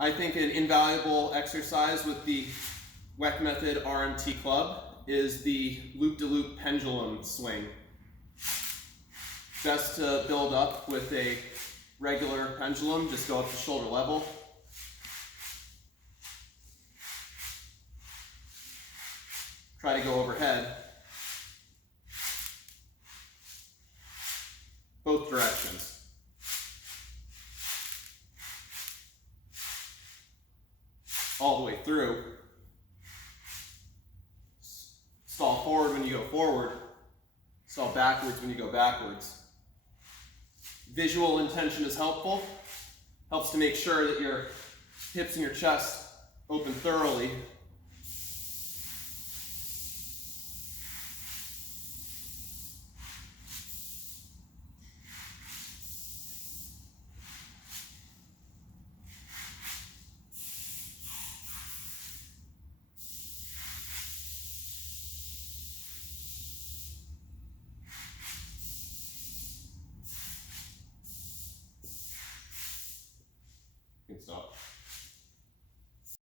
I think an invaluable exercise with the WeckMethod RMT club is the loop-de-loop pendulum swing. Best to build up with a regular pendulum, just go up to shoulder level. Try to go overhead. Both directions. All the way through. Stall forward when you go forward. Stall backwards when you go backwards. Visual intention is helpful. Helps to make sure that your hips and your chest open thoroughly